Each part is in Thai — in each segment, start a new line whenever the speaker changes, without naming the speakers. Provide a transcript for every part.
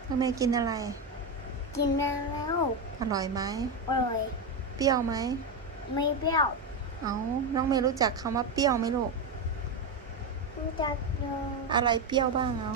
น้องเมย์กินอะไร
กินแล้ว
อร่อยไหม
อร่อย
เปรี้ยวไหม
ไม่เปรี้ยว
เอาน้องเมย์รู้จักคำว่าเปรี้ยวไหมลูก
รู้จัก
อะไรเปรี้ยวบ้างเอา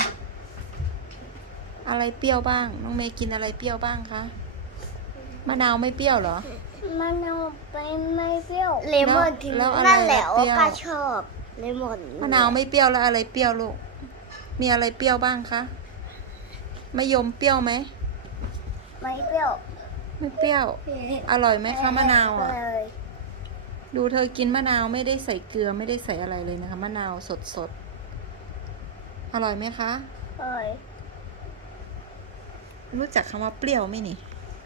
อะไรเปรี้ยวบ้างน้องเมย์กินอะไรเปรี้ยวบ้างคะมะนาวไม่เปรี้ยวเหรอ
มะนาวไม่เปรี้ยวเลมอน
แล้วอะไร
นั่นแหละ
เปรี้ยว
ก็ชอบเลมอน
มะนาวไม่เปรี้ยวแล้วอะไรเปรี้ยวลูกมีอะไรเปรี้ยวบ้างคะมะยมเปรี้ยวไหม
ไม่เปรี้ยว
ไม่เปรี้ยวอร่อยไหมคะมะนาวอ่ะดูเธอกินมะนาวไม่ได้ใส่เกลือไม่ได้ใส่อะไรเลยนะคะมะนาวสดอร่อยไหมคะ
อร่อย
รู้จักคำว่าเปรี้ยวไหมนี่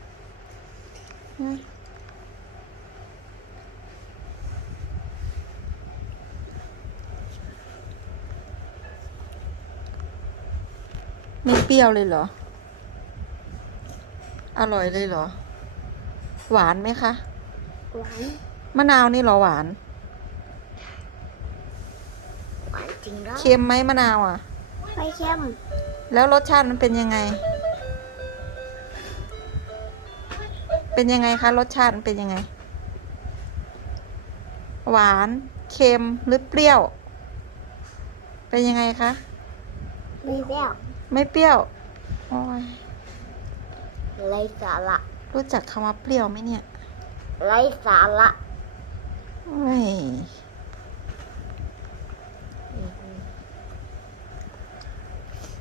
ไม่เปรี้ยวเลยเหรออร่อยเลยเหรอหวานไหมคะ
หวาน
มะนาวนี่เหรอหวาน
หวานจริงแล้ว
เค็มไหมมะนาวอ่ะ
ไม่เค็ม
แล้วรสชาติมันเป็นยังไงคะรสชาติมันเป็นยังไงหวานเค็มหรือเปรี้ยวเป็นยังไงคะ
ไม่เปรี้ยว
ไม่เปรี้ยวโอ้ย
ไร้สาระ
รู้จักคำว่าเปรี้ยวไหมเนี่ย
ไร้สาระ
โอ้ย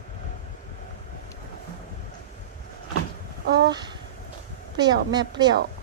โอ้เปรี้ยวแม่เปรี้ยว